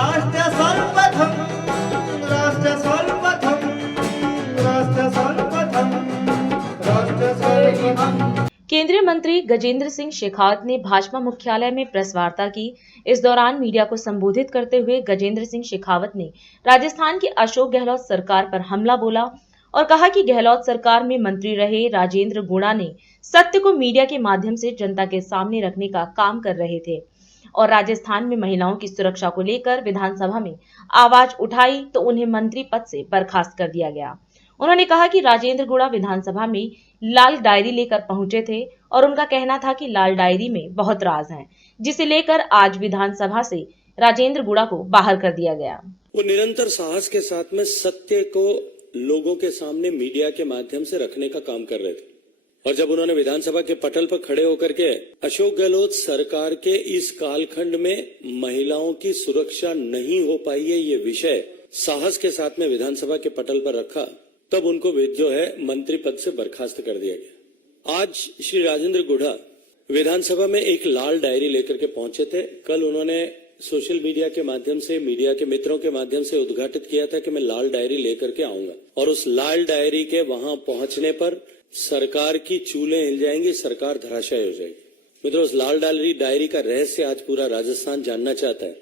राष्ट्र सर्वप्रथम राष्ट्र सर्वप्रथम राष्ट्र सर्वप्रथम राष्ट्र सर्वप्रथम। केंद्रीय मंत्री गजेंद्र सिंह शेखावत ने भाजपा मुख्यालय में प्रेस वार्ता की। इस दौरान मीडिया को संबोधित करते हुए गजेंद्र सिंह शेखावत ने राजस्थान की अशोक गहलोत सरकार पर हमला बोला और कहा कि गहलोत सरकार में मंत्री रहे राजेंद्र गुड़ा ने सत्य को मीडिया के माध्यम से जनता के सामने रखने का काम कर रहे थे और राजस्थान में महिलाओं की सुरक्षा को लेकर विधानसभा में आवाज उठाई तो उन्हें मंत्री पद से बर्खास्त कर दिया गया। उन्होंने कहा कि राजेंद्र गुड़ा विधानसभा में लाल डायरी लेकर पहुंचे थे और उनका कहना था कि लाल डायरी में बहुत राज हैं, जिसे लेकर आज विधानसभा से राजेंद्र गुड़ा को बाहर कर दिया गया। वो निरंतर साहस के साथ में सत्य को लोगों के सामने मीडिया के माध्यम से रखने का काम कर रहे थे और जब उन्होंने विधानसभा के पटल पर खड़े होकर के अशोक गहलोत सरकार के इस कालखंड में महिलाओं की सुरक्षा नहीं हो पाई है ये विषय साहस के साथ में विधानसभा के पटल पर रखा, तब उनको जो है मंत्री पद से बर्खास्त कर दिया गया। आज श्री राजेंद्र गुड़ा विधानसभा में एक लाल डायरी लेकर के पहुंचे थे। कल उन्होंने सोशल मीडिया के माध्यम से मीडिया के मित्रों के माध्यम से उद्घाटित किया था कि मैं लाल डायरी लेकर के आऊंगा और उस लाल डायरी के वहां पहुंचने पर सरकार की चूलें हिल जाएंगी, सरकार धराशायी हो जाएगी। मित्रों, उस लाल डायरी का रहस्य आज पूरा राजस्थान जानना चाहता है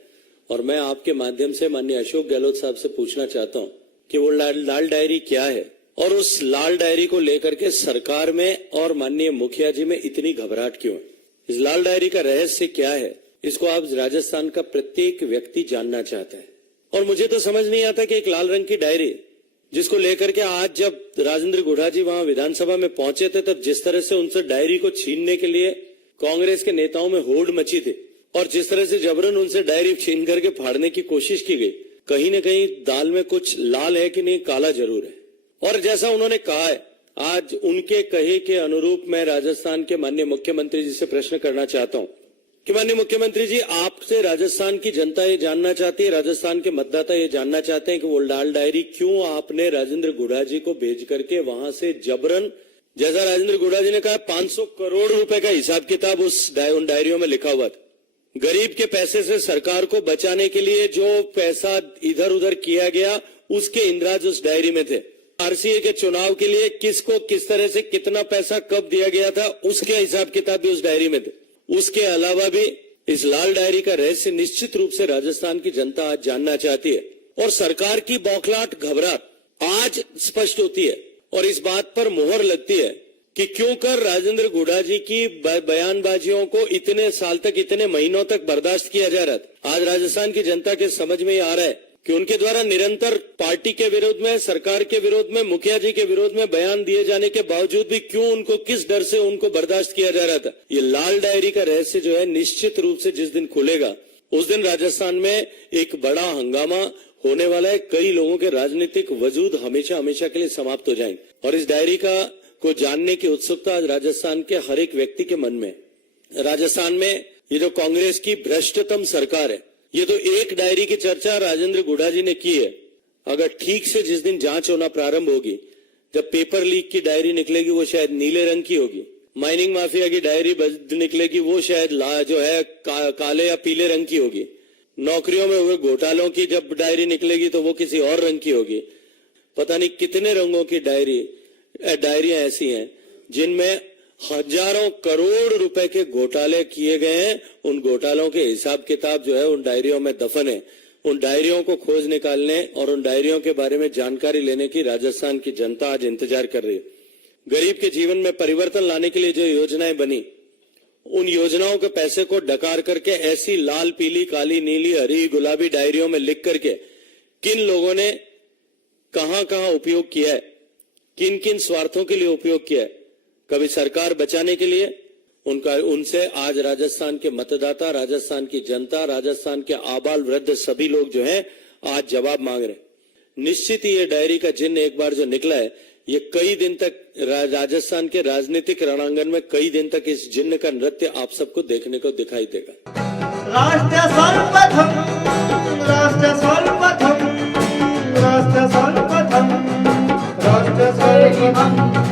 और मैं आपके माध्यम से माननीय अशोक गहलोत साहब से पूछना चाहता हूँ कि वो लाल डायरी क्या है और उस लाल डायरी को लेकर के सरकार में और माननीय मुखिया जी में इतनी घबराहट क्यों है? इस लाल डायरी का रहस्य क्या है? इसको आप राजस्थान का प्रत्येक व्यक्ति जानना चाहता है और मुझे तो समझ नहीं आता कि एक लाल रंग की डायरी जिसको लेकर के आज जब राजेंद्र गुड़ा जी वहां विधानसभा में पहुंचे थे तब जिस तरह से उनसे डायरी को छीनने के लिए कांग्रेस के नेताओं में होड़ मची थी और जिस तरह से जबरन उनसे डायरी छीन करके फाड़ने की कोशिश की गई, कहीं न कहीं दाल में कुछ लाल है कि नहीं, काला जरूर है। और जैसा उन्होंने कहा है, आज उनके कहे के अनुरूप मैं राजस्थान के माननीय मुख्यमंत्री जी से प्रश्न करना चाहता हूं कि माननीय मुख्यमंत्री जी, आपसे राजस्थान की जनता ये जानना चाहती है, राजस्थान के मतदाता ये जानना चाहते हैं कि वो लाल डायरी क्यों आपने राजेंद्र गुड़ा जी को भेज करके वहां से जबरन, जैसा राजेंद्र गुड़ा जी ने कहा 500 करोड़ रुपए का हिसाब किताब उन डायरियों में लिखा हुआ था। गरीब के पैसे से सरकार को बचाने के लिए जो पैसा इधर उधर किया गया उसके इंद्राज उस डायरी में थे। आरसीए के चुनाव के लिए किसको किस तरह से कितना पैसा कब दिया गया था उसके हिसाब किताब भी उस डायरी में थे। उसके अलावा भी इस लाल डायरी का रहस्य निश्चित रूप से राजस्थान की जनता आज जानना चाहती है और सरकार की बौखलाहट, घबराहट आज स्पष्ट होती है और इस बात पर मोहर लगती है कि क्यों कर राजेंद्र गुड़ा जी की बयानबाजियों को इतने साल तक, इतने महीनों तक बर्दाश्त किया जा रहा था। आज राजस्थान की जनता के समझ में आ रहा है कि उनके द्वारा निरंतर पार्टी के विरोध में, सरकार के विरोध में, मुखिया जी के विरोध में बयान दिए जाने के बावजूद भी क्यों उनको, किस डर से उनको बर्दाश्त किया जा रहा था। ये लाल डायरी का रहस्य जो है निश्चित रूप से जिस दिन खुलेगा उस दिन राजस्थान में एक बड़ा हंगामा होने वाला है। कई लोगों के राजनीतिक वजूद हमेशा के लिए समाप्त हो जाएंगे और इस डायरी को जानने की उत्सुकता आज राजस्थान के हर एक व्यक्ति के मन में। राजस्थान में ये जो कांग्रेस की भ्रष्टतम सरकार है, ये तो एक डायरी की चर्चा राजेंद्र गुड़ा जी ने की है। अगर ठीक से जिस दिन जांच होना प्रारंभ होगी, जब पेपर लीक की डायरी निकलेगी वो शायद नीले रंग की होगी, माइनिंग माफिया की डायरी निकलेगी वो शायद जो है काले या पीले रंग की होगी, नौकरियों में हुए घोटालों की जब डायरी निकलेगी तो वो किसी और रंग की होगी। पता नहीं कितने रंगों की डायरियां ऐसी हैं जिनमें हजारों करोड़ रुपए के घोटाले किए गए हैं। उन घोटालों के हिसाब किताब जो है उन डायरियों में दफन है। उन डायरियों को खोज निकालने और उन डायरियों के बारे में जानकारी लेने की राजस्थान की जनता आज इंतजार कर रही है। गरीब के जीवन में परिवर्तन लाने के लिए जो योजनाएं बनी, उन योजनाओं के पैसे को डकार करके ऐसी लाल, पीली, काली, नीली, हरी, गुलाबी डायरियों में लिख करके किन लोगों ने कहां उपयोग किया है, किन किन स्वार्थों के लिए उपयोग किया है, कभी सरकार बचाने के लिए, उनसे आज राजस्थान के मतदाता, राजस्थान की जनता, राजस्थान के आबाल वृद्ध सभी लोग जो हैं आज जवाब मांग रहे हैं। निश्चित ही ये डायरी का जिन्न एक बार जो निकला है, ये कई दिन तक राजस्थान के राजनीतिक रणांगन में कई दिन तक इस जिन्न का नृत्य आप सबको देखने को दिखाई देगा। राष्ट्र सर्वप्रथम राष्ट्र सर्वप्रथम राष्ट्र सर्वप्रथम राष्ट्र सर्वप्रथम।